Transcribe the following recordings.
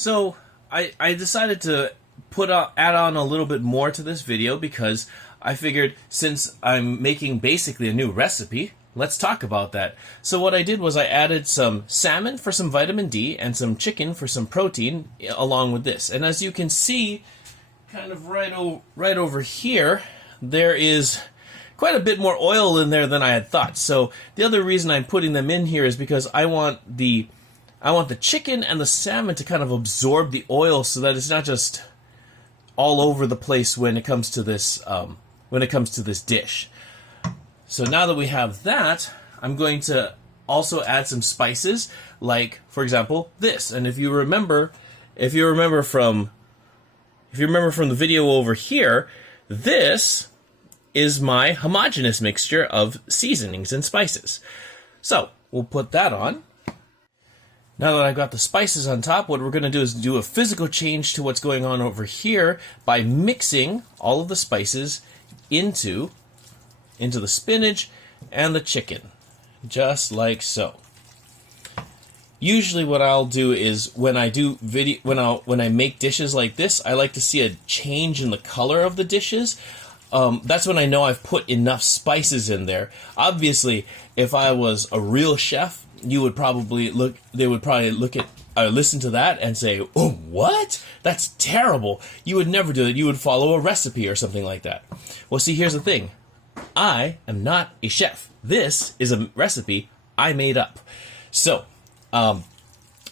So I decided to add on a little bit more to this video because I figured since I'm making basically a new recipe, let's talk about that. So what I did was I added some salmon for some vitamin D and some chicken for some protein along with this. And as you can see, kind of right over here, there is quite a bit more oil in there than I had thought. So the other reason I'm putting them in here is because I want the chicken and the salmon to kind of absorb the oil so that it's not just all over the place when it comes to this dish. So now that we have that, I'm going to also add some spices, like for example this. And if you remember from the video over here, this is my homogeneous mixture of seasonings and spices. So we'll put that on. Now that I've got the spices on top, what we're going to do is do a physical change to what's going on over here by mixing all of the spices into the spinach and the chicken, just like so. Usually what I'll do is when I make dishes like this, I like to see a change in the color of the dishes. That's when I know I've put enough spices in there. Obviously, if I was a real chef, they would probably listen to that and say, "Oh, what? That's terrible. You would never do that. You would follow a recipe or something like that." Well, see, here's the thing. I am not a chef. This is a recipe I made up. So,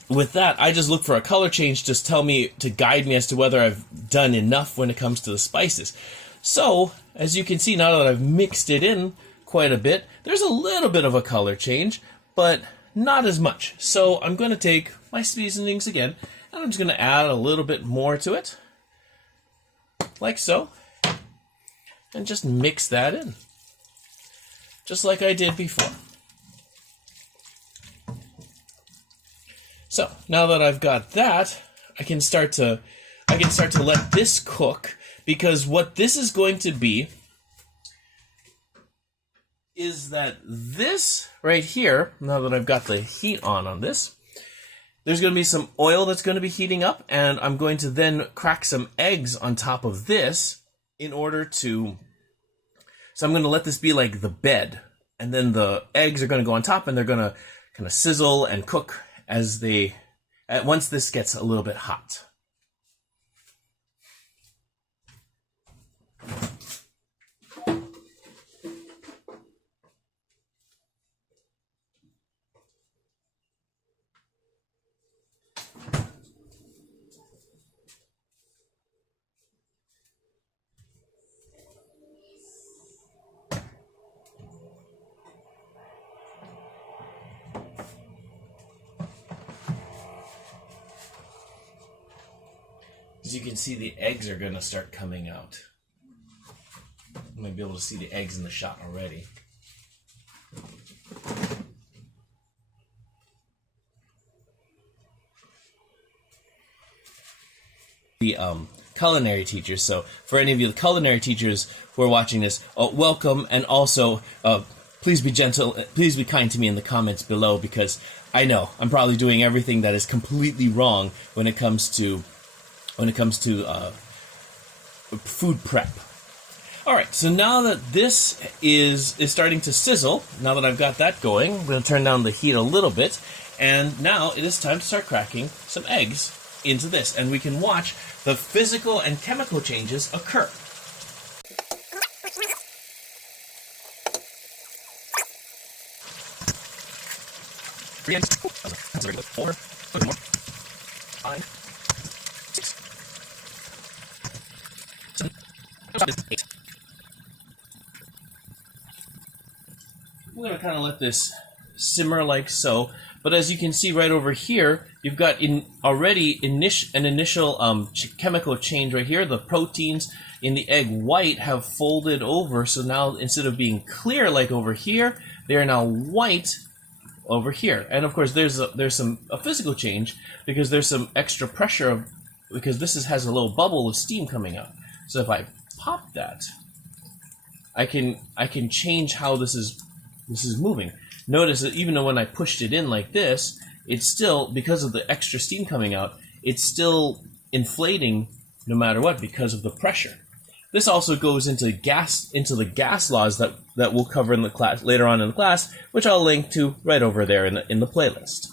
with that, I just look for a color change to guide me as to whether I've done enough when it comes to the spices. So, as you can see, now that I've mixed it in quite a bit, there's a little bit of a color change, but not as much. So I'm going to take my seasonings again, and I'm just going to add a little bit more to it, like so, and just mix that in, just like I did before. So now that I've got that, I can start to let this cook, because what this is going to be is that this right here, now that I've got the heat on this, there's going to be some oil that's going to be heating up, and I'm going to then crack some eggs on top of this so I'm going to let this be like the bed, and then the eggs are going to go on top, and they're going to kind of sizzle and cook once this gets a little bit hot. As you can see, the eggs are going to start coming out. You might be able to see the eggs in the shot already. The culinary teachers. So for any of you culinary teachers who are watching this, welcome, and also please be gentle, please be kind to me in the comments below, because I know I'm probably doing everything that is completely wrong when it comes to food prep. Alright, so now that this is starting to sizzle, now that I've got that going, I'm going to turn down the heat a little bit, and now it is time to start cracking some eggs into this, and we can watch the physical and chemical changes occur. Three eggs. That's a regular. 4. More. 5. 6. 7. 8. I'm going to kind of let this simmer like so, but as you can see right over here, you've got an initial chemical change right here. The proteins in the egg white have folded over, so now instead of being clear like over here, they are now white over here. And of course there's a physical change because there's some extra pressure because this has a little bubble of steam coming up. So if I pop that, I can change how this is moving. Notice that even though when I pushed it in like this, it's still, because of the extra steam coming out, it's still inflating no matter what because of the pressure. This also goes into the gas laws that we'll cover in the class later on in the class, which I'll link to right over there in the playlist.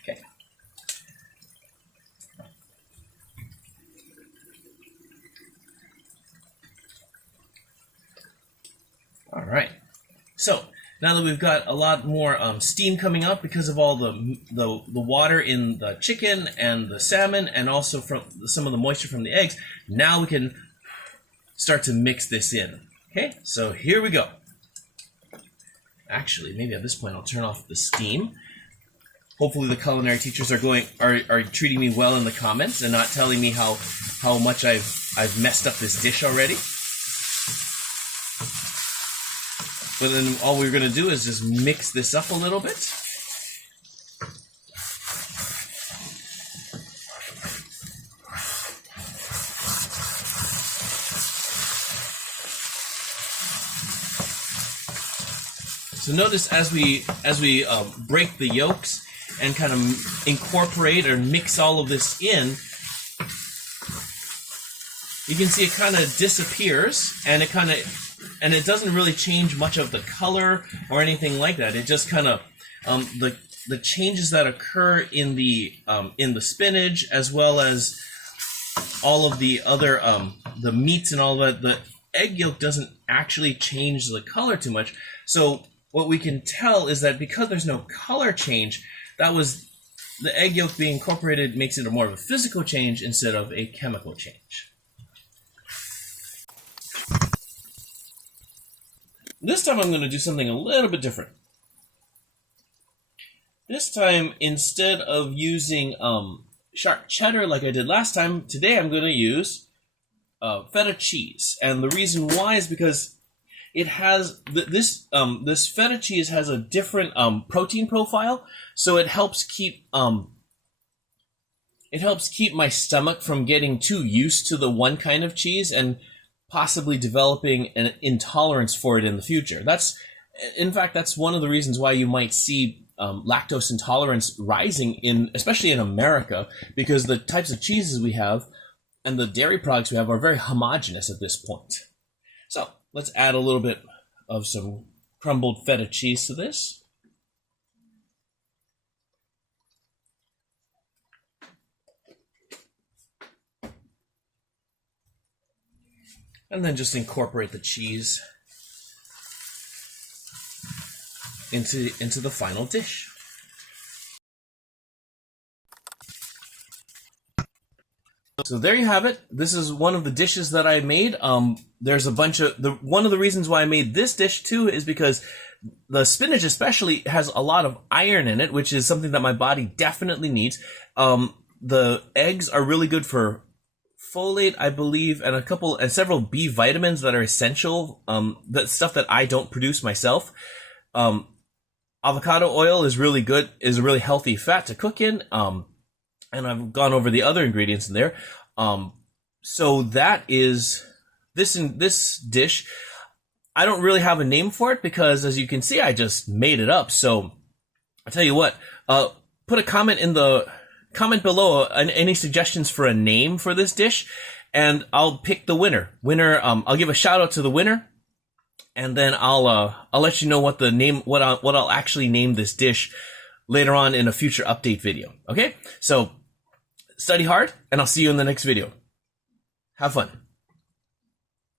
Okay. All right. So now that we've got a lot more steam coming up because of all the water in the chicken and the salmon, and also from some of the moisture from the eggs, now we can start to mix this in. Okay. So here we go. Actually, maybe at this point I'll turn off the steam. Hopefully the culinary teachers are treating me well in the comments and not telling me how much I've messed up this dish already. But then all we're going to do is just mix this up a little bit. So notice as we break the yolks and kind of incorporate or mix all of this in, you can see it kind of disappears, and it doesn't really change much of the color or anything like that. It just kind of the changes that occur in the spinach, as well as all of the other the meats and all that. The egg yolk doesn't actually change the color too much. So what we can tell is that because there's no color change, that was the egg yolk being incorporated makes it more of a physical change instead of a chemical change. This time I'm going to do something a little bit different. This time, instead of using sharp cheddar like I did last time, today I'm going to use feta cheese. And the reason why is because it has this feta cheese has a different protein profile, so it helps keep my stomach from getting too used to the one kind of cheese and possibly developing an intolerance for it in the future. In fact, that's one of the reasons why you might see lactose intolerance rising especially in America, because the types of cheeses we have and the dairy products we have are very homogeneous at this point. So let's add a little bit of some crumbled feta cheese to this. And then just incorporate the cheese into the final dish. So there you have it. This is one of the dishes that I made. There's a bunch of one of the reasons why I made this dish too is because the spinach especially has a lot of iron in it, which is something that my body definitely needs. The eggs are really good for folate, I believe, and several B vitamins that are essential. That stuff that I don't produce myself. Avocado oil is really good, is a really healthy fat to cook in. And I've gone over the other ingredients in there. So that is this dish. I don't really have a name for it because, as you can see, I just made it up. So I'll tell you what, put a comment in the comment below any suggestions for a name for this dish, and I'll pick the winner. I'll give a shout out to the winner, and then I'll let you know what I'll actually name this dish later on in a future update video. Okay? So study hard, and I'll see you in the next video. Have fun.